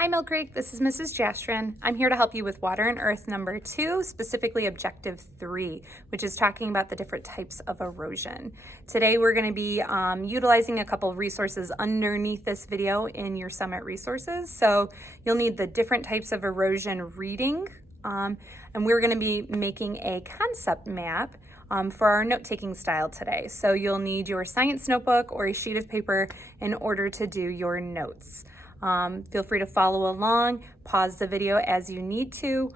Hi Mill Creek, this is Mrs. Jastrin. I'm here to help you with Water and Earth number 2, specifically Objective 3, which is talking about the different types of erosion. Today we're going to be utilizing a couple resources underneath this video in your Summit resources. So you'll need the different types of erosion reading, and we're going to be making a concept map for our note-taking style today. So you'll need your science notebook or a sheet of paper in order to do your notes. Feel free to follow along, pause the video as you need to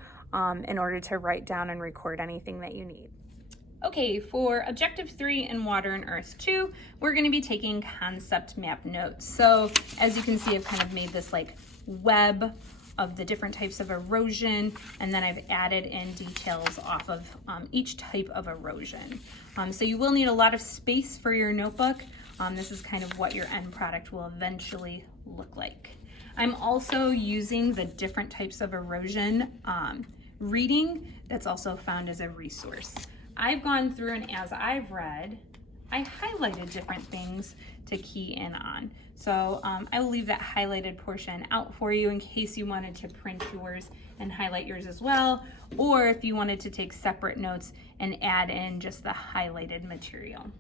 in order to write down and record anything that you need. Okay, for Objective 3 in Water and Earth 2, we're going to be taking concept map notes. So as you can see, I've kind of made this like web of the different types of erosion, and then I've added in details off of each type of erosion. So you will need a lot of space for your notebook. This is kind of what your end product will eventually look like. I'm also using the different types of erosion reading that's also found as a resource. I've gone through, and as I've read, I highlighted different things to key in on. So I will leave that highlighted portion out for you in case you wanted to print yours and highlight yours as well, or if you wanted to take separate notes and add in just the highlighted material.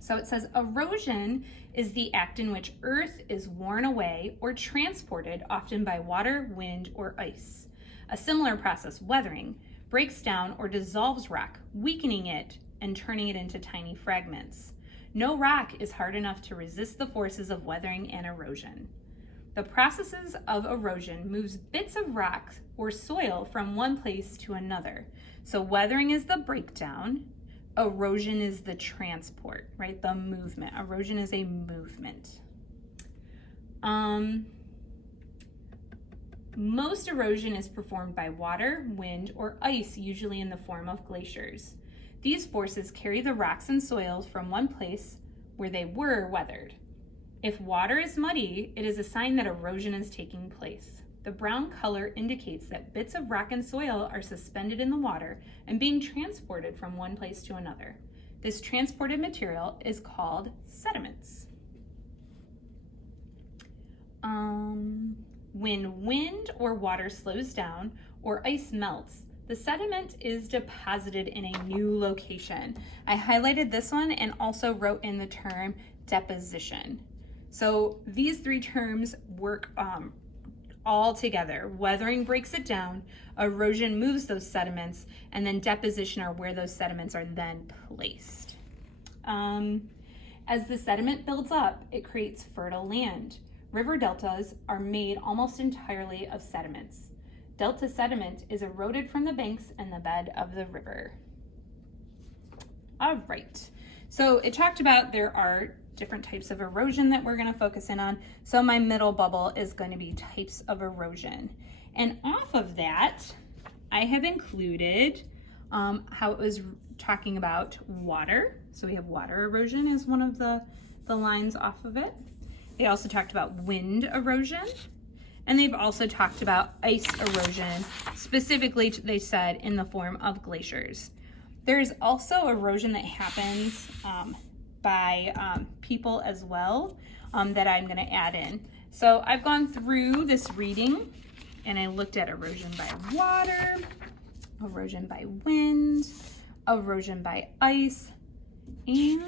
So it says erosion is the act in which earth is worn away or transported, often by water, wind, or ice. A similar process, weathering, breaks down or dissolves rock, weakening it and turning it into tiny fragments. No rock is hard enough to resist the forces of weathering and erosion. The processes of erosion moves bits of rock or soil from one place to another. So weathering is the breakdown. Erosion is the transport, right? The movement. Erosion is a movement. Most erosion is performed by water, wind, or ice, usually in the form of glaciers. These forces carry the rocks and soils from one place where they were weathered. If water is muddy, it is a sign that erosion is taking place. The brown color indicates that bits of rock and soil are suspended in the water and being transported from one place to another. This transported material is called sediments. When wind or water slows down or ice melts, the sediment is deposited in a new location. I highlighted this one and also wrote in the term deposition. So these three terms work all together. Weathering breaks it down, erosion moves those sediments, and then deposition are where those sediments are then placed. As the sediment builds up, it creates fertile land. River deltas are made almost entirely of sediments. Delta sediment is eroded from the banks and the bed of the river. All right, so it talked about there are different types of erosion that we're going to focus in on. So my middle bubble is going to be types of erosion. And off of that, I have included how it was talking about water. So we have water erosion as one of the lines off of it. They also talked about wind erosion. And they've also talked about ice erosion, specifically they said in the form of glaciers. There's also erosion that happens by people as well that I'm going to add in. So I've gone through this reading and I looked at erosion by water, erosion by wind, erosion by ice, and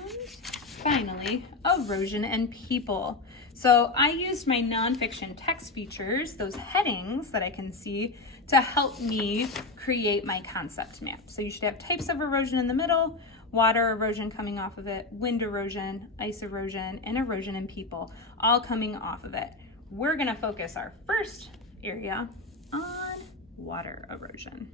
finally erosion and people. So I used my nonfiction text features, those headings that I can see, to help me create my concept map. So you should have types of erosion in the middle, water erosion coming off of it, wind erosion, ice erosion, and erosion in people, all coming off of it. We're gonna focus our first area on water erosion.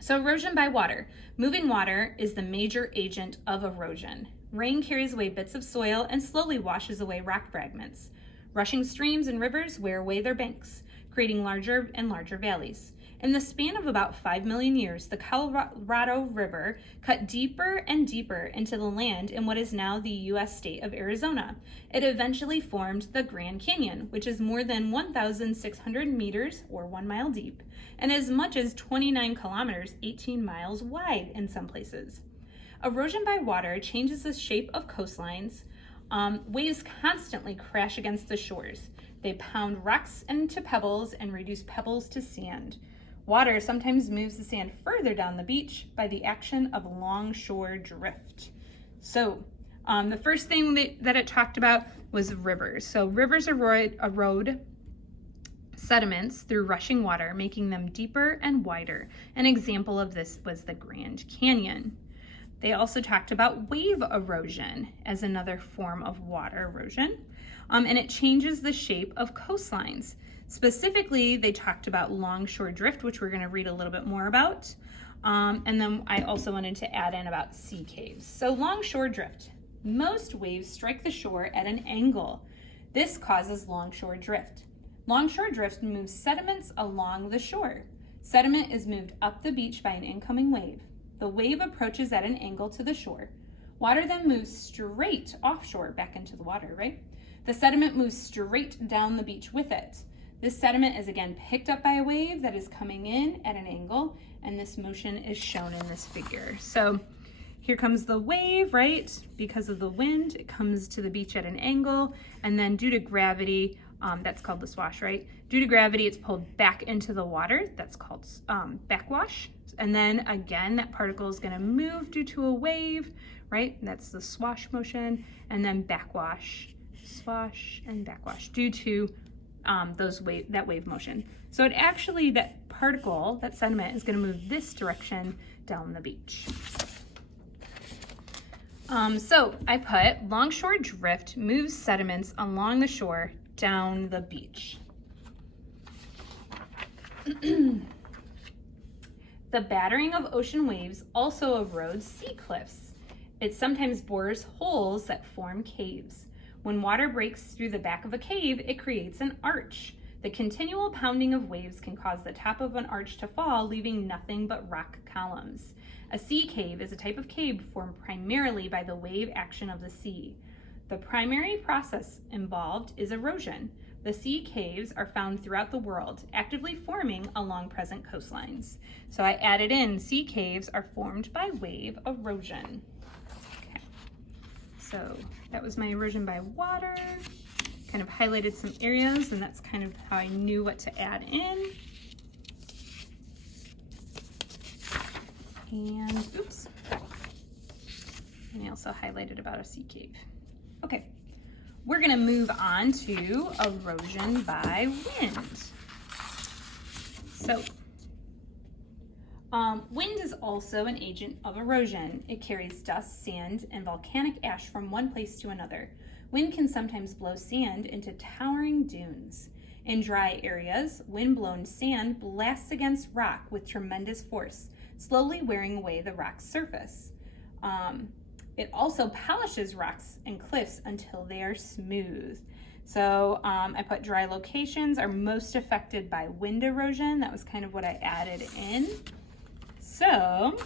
So erosion by water. Moving water is the major agent of erosion. Rain carries away bits of soil and slowly washes away rock fragments. Rushing streams and rivers wear away their banks, creating larger and larger valleys. In the span of about 5 million years, the Colorado River cut deeper and deeper into the land in what is now the U.S. state of Arizona. It eventually formed the Grand Canyon, which is more than 1,600 meters or 1 mile deep, and as much as 29 kilometers, 18 miles wide in some places. Erosion by water changes the shape of coastlines. Waves constantly crash against the shores. They pound rocks into pebbles and reduce pebbles to sand. Water sometimes moves the sand further down the beach by the action of longshore drift. So the first thing that it talked about was rivers. So rivers erode sediments through rushing water, making them deeper and wider. An example of this was the Grand Canyon. They also talked about wave erosion as another form of water erosion, and it changes the shape of coastlines. Specifically, they talked about longshore drift, which we're going to read a little bit more about, and then I also wanted to add in about sea caves. So longshore drift. Most waves strike the shore at an angle. This causes longshore drift. Longshore drift moves sediments along the shore. Sediment is moved up the beach by an incoming wave. The wave approaches at an angle to the shore. Water then moves straight offshore back into the water, right? The sediment moves straight down the beach with it. This sediment is again picked up by a wave that is coming in at an angle, and this motion is shown in this figure. So here comes the wave, right? Because of the wind, it comes to the beach at an angle, and then due to gravity, that's called the swash, right? Due to gravity, it's pulled back into the water. That's called backwash. And then again, that particle is going to move due to a wave, right? And that's the swash motion. And then backwash, swash, and backwash due to that wave motion. So it actually, that particle, that sediment, is going to move this direction down the beach. So I put longshore drift moves sediments along the shore down the beach. The battering of ocean waves also erodes sea cliffs. It sometimes bores holes that form caves. When water breaks through the back of a cave, it creates an arch. The continual pounding of waves can cause the top of an arch to fall, leaving nothing but rock columns. A sea cave is a type of cave formed primarily by the wave action of the sea. The primary process involved is erosion. The sea caves are found throughout the world, actively forming along present coastlines. So I added in sea caves are formed by wave erosion. Okay. So that was my erosion by water. Kind of highlighted some areas, and that's kind of how I knew what to add in. And oops. And I also highlighted about a sea cave. Okay. We're going to move on to erosion by wind. So, wind is also an agent of erosion. It carries dust, sand, and volcanic ash from one place to another. Wind can sometimes blow sand into towering dunes. In dry areas, wind-blown sand blasts against rock with tremendous force, slowly wearing away the rock's surface. It also polishes rocks and cliffs until they are smooth. So I put dry locations are most affected by wind erosion. That was kind of what I added in. So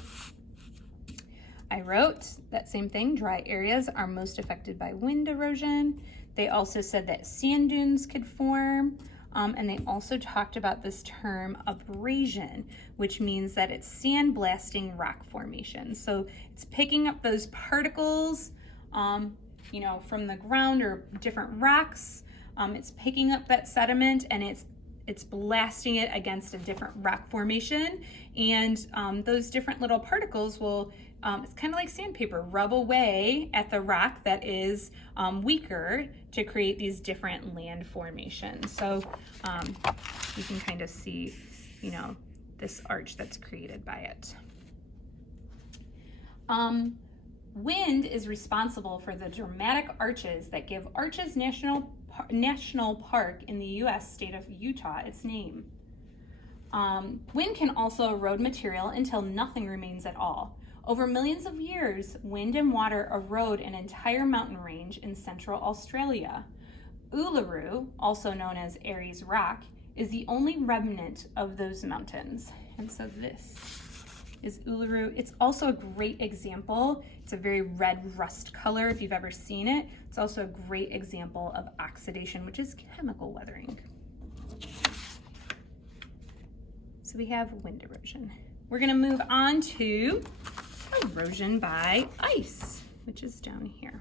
I wrote that same thing, dry areas are most affected by wind erosion. They also said that sand dunes could form. And they also talked about this term abrasion, which means that it's sandblasting rock formation. So it's picking up those particles, you know, from the ground or different rocks. It's picking up that sediment and it's blasting it against a different rock formation. And those different little particles will, it's kind of like sandpaper, rub away at the rock that is weaker to create these different land formations. So you can kind of see, you know, this arch that's created by it. Wind is responsible for the dramatic arches that give Arches National Park in the U.S. state of Utah its name. Wind can also erode material until nothing remains at all. Over millions of years, wind and water erode an entire mountain range in central Australia. Uluru, also known as Aries Rock, is the only remnant of those mountains. And so this is Uluru. It's also a great example. It's a very red rust color if you've ever seen it. It's also a great example of oxidation, which is chemical weathering. So we have wind erosion. We're going to move on to erosion by ice, which is down here.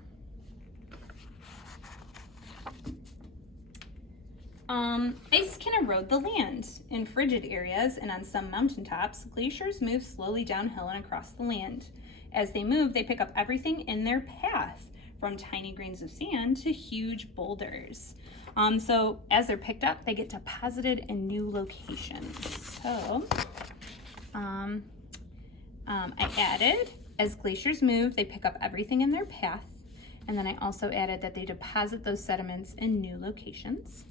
Ice can erode the land. In frigid areas and on some mountaintops, glaciers move slowly downhill and across the land. As they move, they pick up everything in their path, from tiny grains of sand to huge boulders. So as they're picked up, they get deposited in new locations. So I added, as glaciers move, they pick up everything in their path. And then I also added that they deposit those sediments in new locations.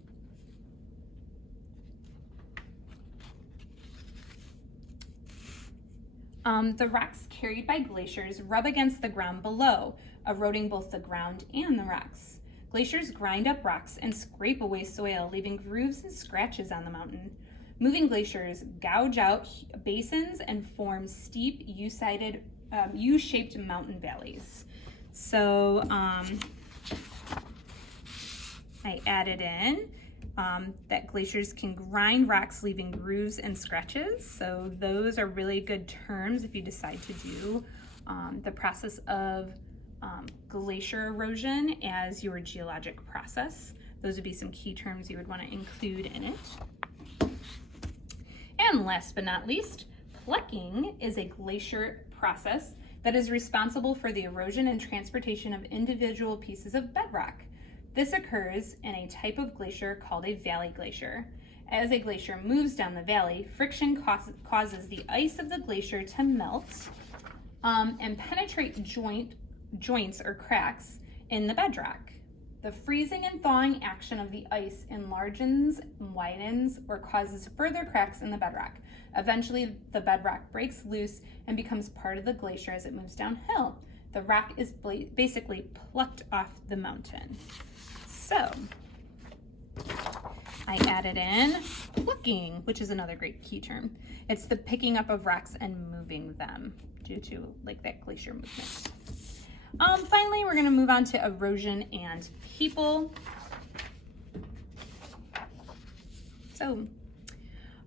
The rocks carried by glaciers rub against the ground below, eroding both the ground and the rocks. Glaciers grind up rocks and scrape away soil, leaving grooves and scratches on the mountain. Moving glaciers gouge out basins and form steep U-shaped mountain valleys. So I added in that glaciers can grind rocks, leaving grooves and scratches. So those are really good terms if you decide to do the process of glacier erosion as your geologic process. Those would be some key terms you would want to include in it. And last but not least, plucking is a glacier process that is responsible for the erosion and transportation of individual pieces of bedrock. This occurs in a type of glacier called a valley glacier. As a glacier moves down the valley, friction causes the ice of the glacier to melt and penetrate joints or cracks in the bedrock. The freezing and thawing action of the ice enlarges, widens, or causes further cracks in the bedrock. Eventually, the bedrock breaks loose and becomes part of the glacier as it moves downhill. The rock is basically plucked off the mountain. So, I added in plucking, which is another great key term. It's the picking up of rocks and moving them due to like that glacier movement. Finally, we're going to move on to erosion and people. So,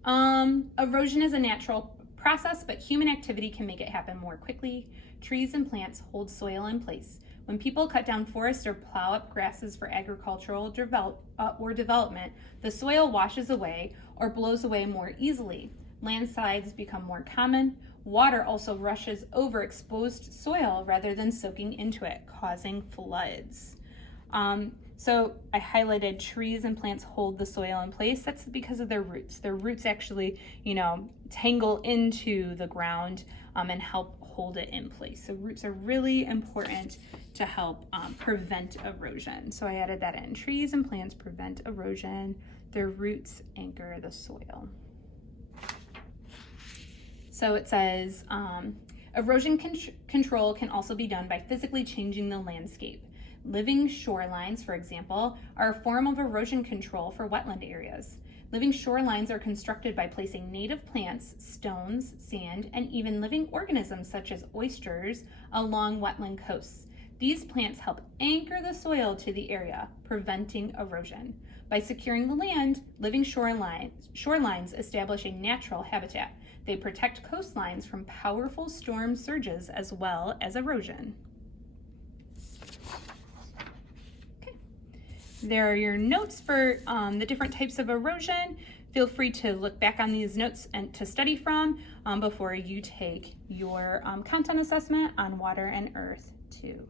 erosion is a natural process, but human activity can make it happen more quickly. Trees and plants hold soil in place. When people cut down forests or plow up grasses for agricultural development, the soil washes away or blows away more easily. Landslides become more common. Water also rushes over exposed soil rather than soaking into it, causing floods. So I highlighted trees and plants hold the soil in place. That's because of their roots. Their roots actually, tangle into the ground and help hold it in place. So roots are really important to help prevent erosion. So I added that in. Trees and plants prevent erosion. Their roots anchor the soil. So it says, erosion control can also be done by physically changing the landscape. Living shorelines, for example, are a form of erosion control for wetland areas. Living shorelines are constructed by placing native plants, stones, sand, and even living organisms such as oysters along wetland coasts. These plants help anchor the soil to the area, preventing erosion. By securing the land, living shorelines establish a natural habitat. They protect coastlines from powerful storm surges as well as erosion. Okay. There are your notes for the different types of erosion. Feel free to look back on these notes and to study from before you take your content assessment on Water and Earth 2.